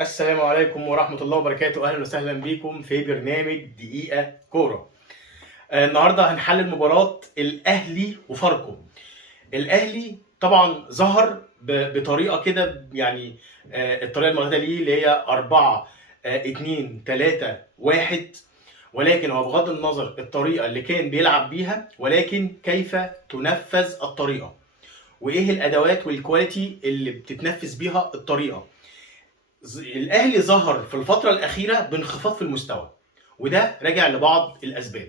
السلام عليكم ورحمة الله وبركاته، أهلا وسهلا بيكم في برنامج دقيقة كورة. النهارده هنحلل مباراة الأهلي وفاركو. الأهلي طبعا ظهر بطريقة كده يعني الطريقة المعتادة ليه اللي هي 4 2 3 1، ولكن هو بغض النظر الطريقة اللي كان بيلعب بيها، ولكن كيف تنفذ الطريقة وإيه الأدوات والكواليتي اللي بتتنفذ بيها الطريقة. الاهلي ظهر في الفتره الاخيره بانخفاض في المستوى، وده راجع لبعض الاسباب.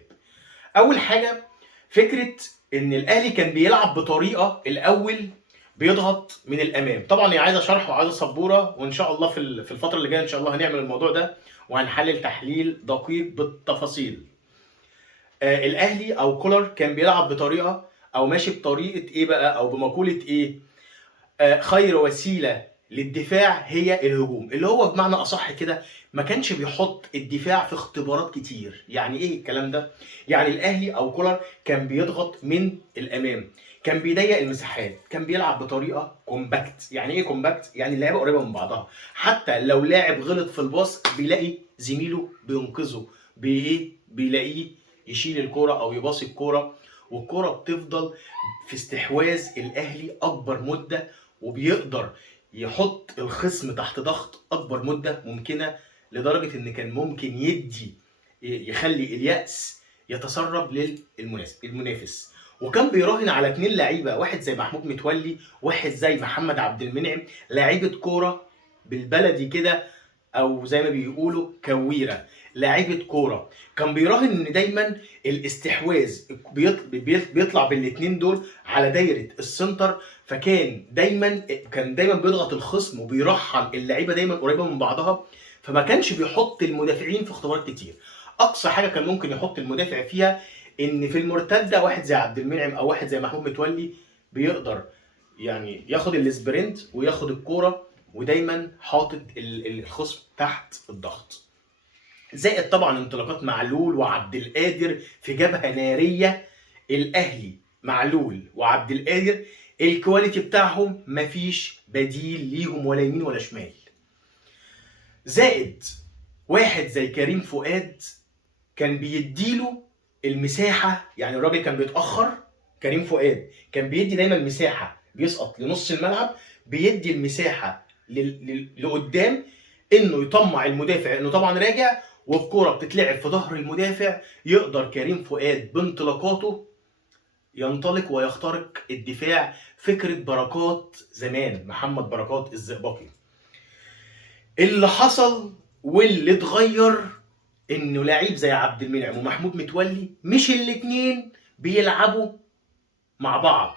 اول حاجه فكره ان الاهلي كان بيلعب بطريقه الاول بيضغط من الامام. طبعا هي عايزه شرح وعايزه سبوره، وان شاء الله في الفتره اللي جايه ان شاء الله هنعمل الموضوع ده وهنحلل تحليل دقيق بالتفاصيل. الاهلي او كولر كان بيلعب بطريقه او ماشي بطريقه ايه بقى، او بمقوله ايه، خير وسيله للدفاع هي الهجوم، اللي هو بمعنى اصح كده ما كانش بيحط الدفاع في اختبارات كتير. يعني ايه الكلام ده؟ يعني الاهلي او كولر كان بيضغط من الامام، كان بيضيق المساحات، كان بيلعب بطريقه كومباكت. يعني ايه كومباكت؟ يعني اللعيبه قريبه من بعضها، حتى لو لاعب غلط في الباص بيلاقي زميله بينقذه، بايه؟ بيلاقيه يشيل الكوره او يباصي الكوره، والكوره بتفضل في استحواذ الاهلي اكبر مده، وبيقدر يحط الخصم تحت ضغط اكبر مده ممكنه، لدرجه ان كان ممكن يخلي اليأس يتسرب للمنافس. وكان بيراهن على 2 لعيبه، واحد زي محمود متولي، واحد زي محمد عبد المنعم، لعيبه كوره بالبلدي كده، او زي ما بيقولوا كويره، لعيبه كوره. كان بيراهن ان دايما الاستحواذ بيطلع بالاثنين دول على دايره السنتر، فكان دايما بيضغط الخصم وبيرحل اللعيبه دايما قريبه من بعضها، فما كانش بيحط المدافعين في اختبارات كتير. اقصى حاجه كان ممكن يحط المدافع فيها ان في المرتده واحد زي عبد المنعم او واحد زي محمود متولي بيقدر يعني ياخد السبرنت وياخد الكوره، ودايما حاطط الخصم تحت الضغط. زائد طبعا انطلاقات معلول وعبد القادر في جبهه ناريه. الاهلي معلول وعبد القادر الكواليتي بتاعهم مفيش بديل ليهم ولا يمين ولا شمال. زائد واحد زي كريم فؤاد كان بيديله المساحه، يعني الراجل كان بيتاخر، كريم فؤاد كان بيدي دايما مساحه، بيسقط لنص الملعب، بيدي المساحه لقدام انه يطمع المدافع انه طبعا راجع، والكره بتتلعب في ظهر المدافع، يقدر كريم فؤاد بانطلاقاته ينطلق ويخترق الدفاع. فكره بركات زمان، محمد بركات الزئبقي. اللي حصل واللي اتغير انه لعيب زي عبد المنعم ومحمود متولي مش الاتنين بيلعبوا مع بعض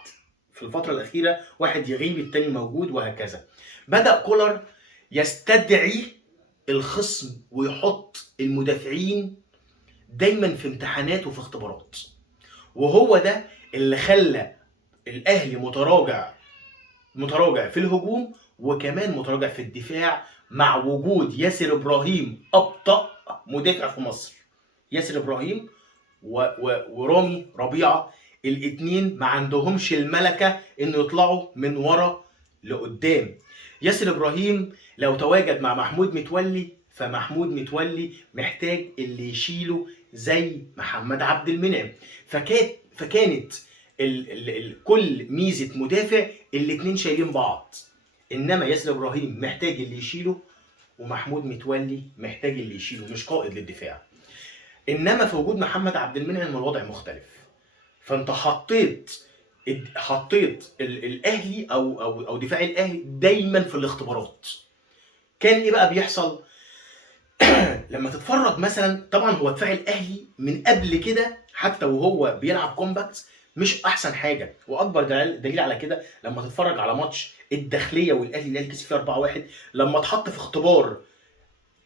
في الفترة الأخيرة، واحد يغيب التاني موجود وهكذا. بدأ كولر يستدعي الخصم ويحط المدافعين دايما في امتحانات وفي اختبارات، وهو ده اللي خلى الأهلي متراجع في الهجوم، وكمان متراجع في الدفاع، مع وجود ياسر ابراهيم ابطا مدافع في مصر. ياسر ابراهيم ورامي ربيعه، الاثنين ما عندهمش الملكه انه يطلعوا من ورا لقدام. ياسر ابراهيم لو تواجد مع محمود متولي، فمحمود متولي محتاج اللي يشيله زي محمد عبد المنعم. فكانت كل ميزه مدافع الاثنين شايلين بعض، انما ياسر ابراهيم محتاج اللي يشيله، ومحمود متولي محتاج اللي يشيله، مش قائد للدفاع. انما في وجود محمد عبد المنعم الوضع مختلف. فانت حطيت الاهلي او دفاع الاهلي دايما في الاختبارات. كان ايه بقى بيحصل؟ لما تتفرج مثلا، طبعا هو دفاع الاهلي من قبل كده حتى وهو بيلعب كومباكت مش احسن حاجه، واكبر دليل على كده لما تتفرج على ماتش الداخليه والاهلي اللي كسب فيه 4-1، لما اتحط في اختبار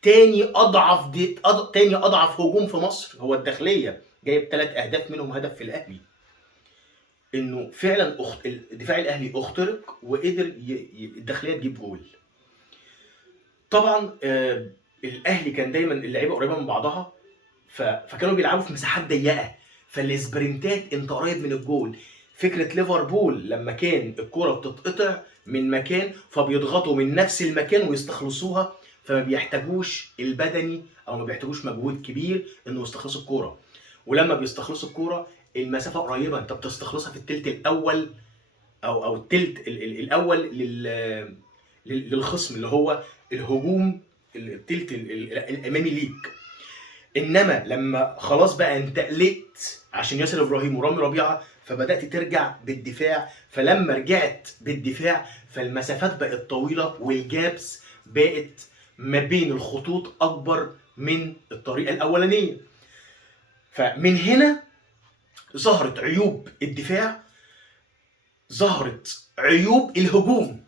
تاني اضعف هجوم في مصر، هو الداخليه جايب 3 اهداف منهم هدف في الاهلي. انه فعلا دفاع الاهلي اخترق وقدر الداخليه تجيب جول. طبعا الاهلي كان دايما اللعيبه قريبه من بعضها، فكانوا بيلعبوا في مساحات ضيقه، فالاسبرنتات انت قريب من الجول. فكره ليفربول لما كان الكره بتتقطع من مكان فبيضغطوا من نفس المكان ويستخلصوها، فما بيحتاجوش البدني او ما بيحتاجوش مجهود كبير انه يستخلصوا الكوره. ولما بيستخلصوا الكوره المسافه قريبه، انت بتستخلصها في الثلث الاول او الثلث الاول للخصم اللي هو الهجوم، الثلث الامامي ليك. انما لما خلاص بقى انت قلقت عشان ياسر ابراهيم ورامي ربيعه فبدات ترجع بالدفاع، فلما رجعت بالدفاع فالمسافات بقت طويله والجابس بقت ما بين الخطوط اكبر من الطريقه الاولانيه. فمن هنا ظهرت عيوب الدفاع، ظهرت عيوب الهجوم.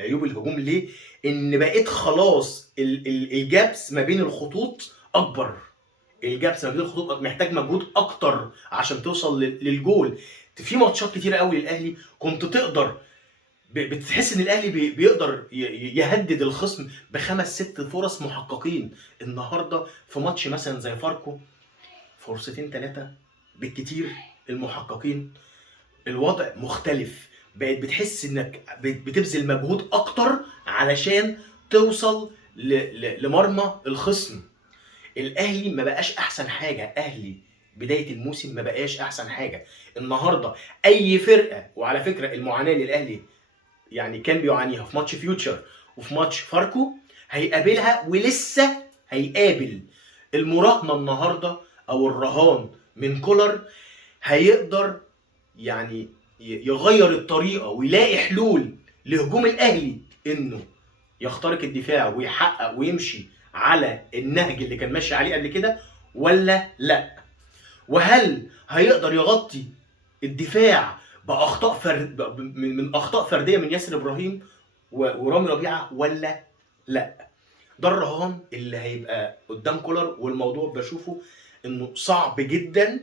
عيوب الهجوم ليه؟ ان بقيت خلاص الجابس ما بين الخطوط اكبر، الجابس ما بين الخطوط محتاج مجهود اكتر عشان توصل للجول. في ماتشات كتيره قوي للاهلي كنت تقدر بتحس ان الاهلي بيقدر يهدد الخصم بخمس ست فرص محققين. النهارده في ماتش مثلا زي فاركو فرصتين ثلاثه بالكتير المحققين، الوضع مختلف. بقت بتحس انك بتبذل مجهود اكتر علشان توصل لمرمى الخصم. الاهلي ما بقاش احسن حاجه، اهلي بدايه الموسم ما بقاش احسن حاجه. النهارده اي فرقه، وعلى فكره المعاناه اللي الاهلي يعني كان بيعانيها في ماتش فيوتشر وفي ماتش فاركو هيقابلها ولسه هيقابل. المراهنه النهارده او الرهان من كولر هيقدر يعني يغير الطريقه ويلاقي حلول لهجوم الاهلي، انه يخترق الدفاع ويحقق ويمشي على النهج اللي كان ماشي عليه قبل كده ولا لا. وهل هيقدر يغطي الدفاع باخطاء من اخطاء فرديه من ياسر ابراهيم ورامي ربيعه ولا لا. ده الرهان اللي هيبقى قدام كولر، والموضوع بشوفه انه صعب جدا،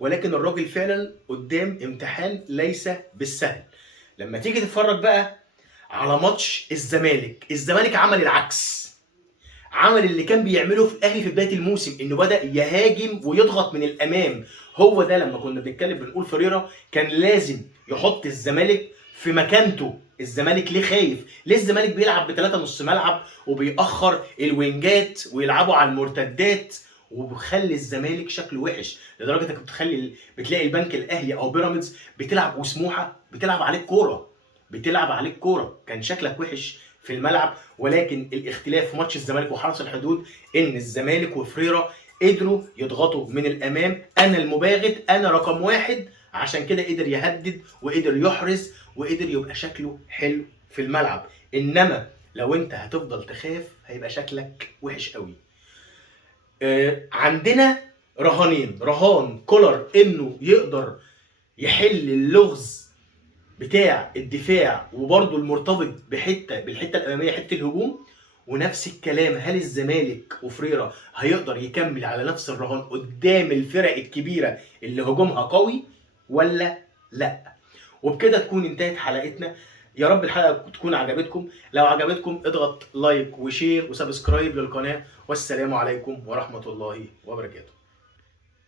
ولكن الراجل فعلا قدام امتحان ليس بالسهل. لما تيجي تتفرج بقى على ماتش الزمالك عمل العكس، عمل اللي كان بيعمله في الاهلي في بدايه الموسم، انه بدا يهاجم ويضغط من الامام. هو ده لما كنا بنتكلم بنقول فريرة كان لازم يحط الزمالك في مكانته. الزمالك ليه خايف؟ ليه الزمالك بيلعب بثلاثه نص ملعب وبيأخر الوينجات ويلعبوا على المرتدات وبخلي الزمالك شكله وحش، لدرجه انك بتلاقي البنك الاهلي او بيراميدز بتلعب وسموحه بتلعب عليك كوره، كان شكلك وحش في الملعب. ولكن الاختلاف في ماتش الزمالك وحرس الحدود ان الزمالك وفريرة قدروا يضغطوا من الامام، انا المباغت، انا رقم واحد، عشان كده قدر يهدد وقدر يحرز وقدر يبقى شكله حلو في الملعب. انما لو انت هتفضل تخاف هيبقى شكلك وحش قوي. عندنا رهانين، رهان كولر انه يقدر يحل اللغز بتاع الدفاع وبرضه المرتبط بالحته الاماميه حته الهجوم، ونفس الكلام هل الزمالك وفريرة هيقدر يكمل على نفس الرهان قدام الفرق الكبيره اللي هجومها قوي ولا لا. وبكده تكون انتهت حلقتنا. يا رب الحلقه تكون عجبتكم، لو عجبتكم اضغط لايك وشير وسبسكرايب للقناه، والسلام عليكم ورحمه الله وبركاته.